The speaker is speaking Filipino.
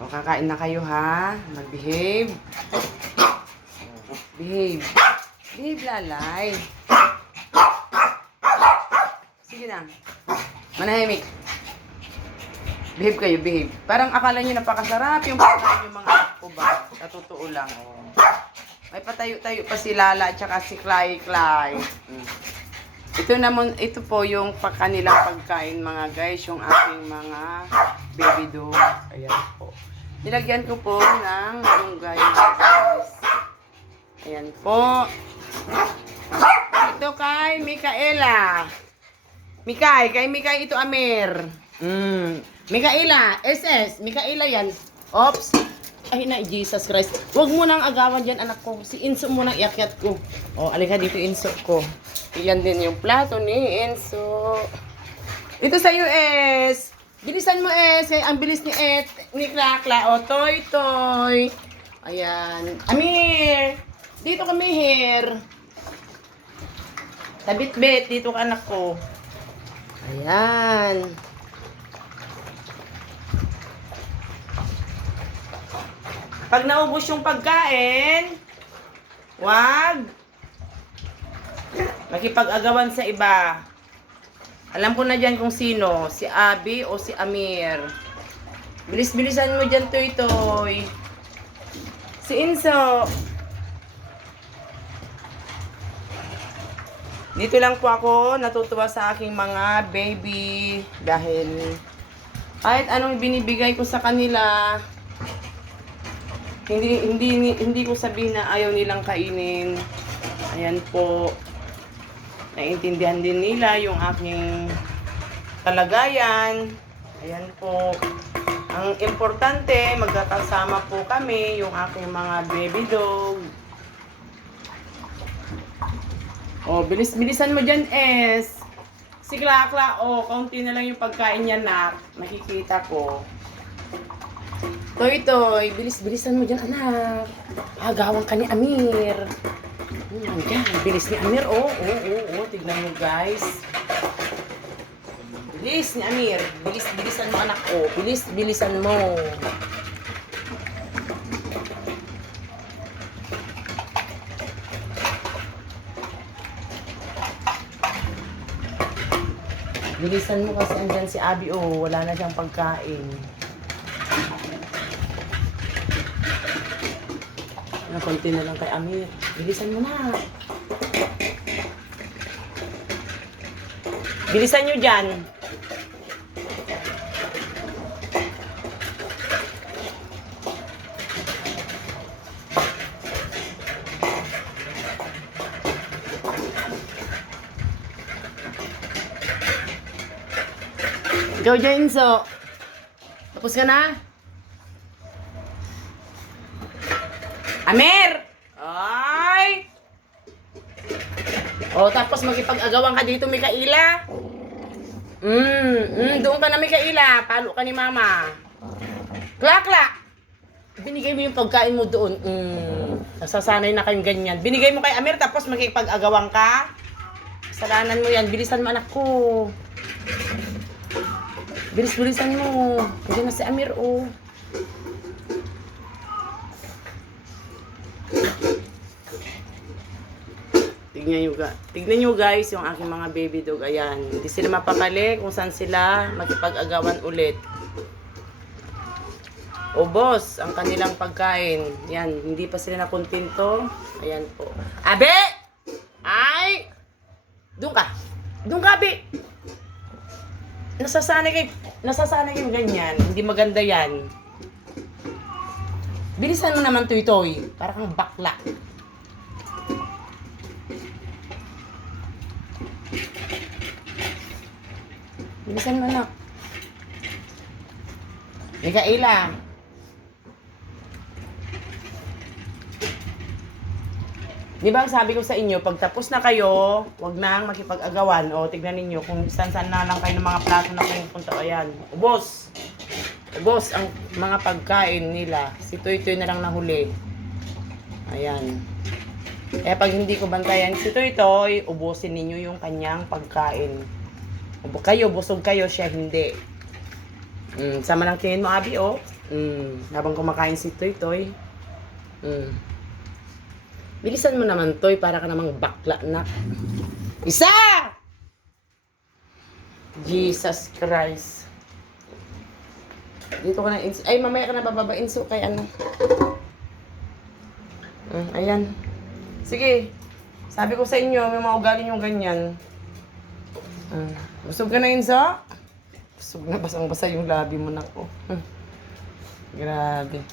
O, kakain na kayo, ha? Mag-behave. Behave. Behave, lalay. Sige na. Manahimik. Behave kayo, behave. Parang akala nyo napakasarap yung pagkain yung mga anak ko ba? Sa totoo lang, oh. May patayo-tayo pa si Lala at saka si Clay. Ito po yung kanilang pagkain, mga guys, yung aking mga baby dog. Ayan po. Nilagyan ko po ng malunggay, mga guys. Ayan po. Ito kay Mikaela. Kay Mikay ito Amir. Mikaela, SS. Mikaela yan. Oops. Ay na, Jesus Christ. Huwag mo nang agawan dyan, anak ko. Si Inso mo nang iakyat ko. O, alika dito, Inso ko. Iyan din yung plato ni Inso. Ito sa US. Bilisan mo, ang bilis ni Krakla. O, Toy. Ayan. Amir. Dito kami here. Tabit-bit. Dito ka, anak ko. Ayan. Pag naubos yung pagkain, wag makipag-agawan sa iba. Alam ko na dyan kung sino, si Abby o si Amir. Bilis-bilisan mo dyan, Toy. Si Inso. Dito lang po ako natutuwa sa aking mga baby dahil kahit anong binibigay ko sa kanila, hindi ko sabihin na ayaw nilang kainin. Ayan po. Naiintindihan din nila yung aking kalagayan. Ayan po. Ang importante, magkakasama po kami, yung aking mga baby dog. O, bilisan mo dyan, S. Si Klakla, kaunti na lang yung pagkain niya, nak. Makikita ko. Toy, bilisan mo dyan, anak. Agawan ka ni Amir. Andyan, bilis ni Amir, tignan mo, guys. Bilis ni Amir. Bilisan mo, anak ko. Bilisan mo. Bilisan mo kasi andyan si Abby, wala na siyang pagkain. Konti na lang kay Amir. Bilisan mo na. Bilisan nyo dyan. Ikaw dyan, Inso. Tapos ka na? Amir! Ay! Tapos magipag-agawan ka dito, Mikaela. Doon ka na, Mikaela. Palo ka ni Mama. Klakla! Binigay mo yung pagkain mo doon. Nasasanay na kayong ganyan. Binigay mo kay Amir, tapos magipag-agawan ka. Kasalanan mo yan. Bilisan mo, anak ko. Bilisan mo. Diyan na si Amir, Tignan nyo guys yung aking mga baby dog. Ayan. Hindi sila mapakali kung saan sila makipag-agawan ulit. Boss, ang kanilang pagkain. Yan. Hindi pa sila nakontento. Ayan po. Abe! Ay! Doon ka, Abe! Nasasanay kayo ganyan. Hindi maganda yan. Bilisan mo naman, Toy. Para kang bakla. Bilisan mo, anak. Mikaela. Di ba sabi ko sa inyo, pag tapos na kayo, huwag nang makipag-agawan. Tignan ninyo kung saan na lang kayo ng mga plato na pupunta. Ayan. Ubos ang mga pagkain nila. Si Toy na lang nahuli. Ayan. Pag hindi ko bantayan si Toy, ubusin ninyo yung kanyang pagkain. Kayo, busog kayo, siya hindi. Sama lang tingin mo, Abby, Habang kumakain si Toy Toy. Bilisan mo naman, Toy, para ka namang bakla na. Isa! Jesus Christ. Dito ka na, ay, mamaya ka na bababa, Inso, kay ano. Ayan. Sige. Sabi ko sa inyo, may mga ugali yung ganyan. Busog ka na, Inso? Busog na, basang-basa yung labi mo na ko. Grabe.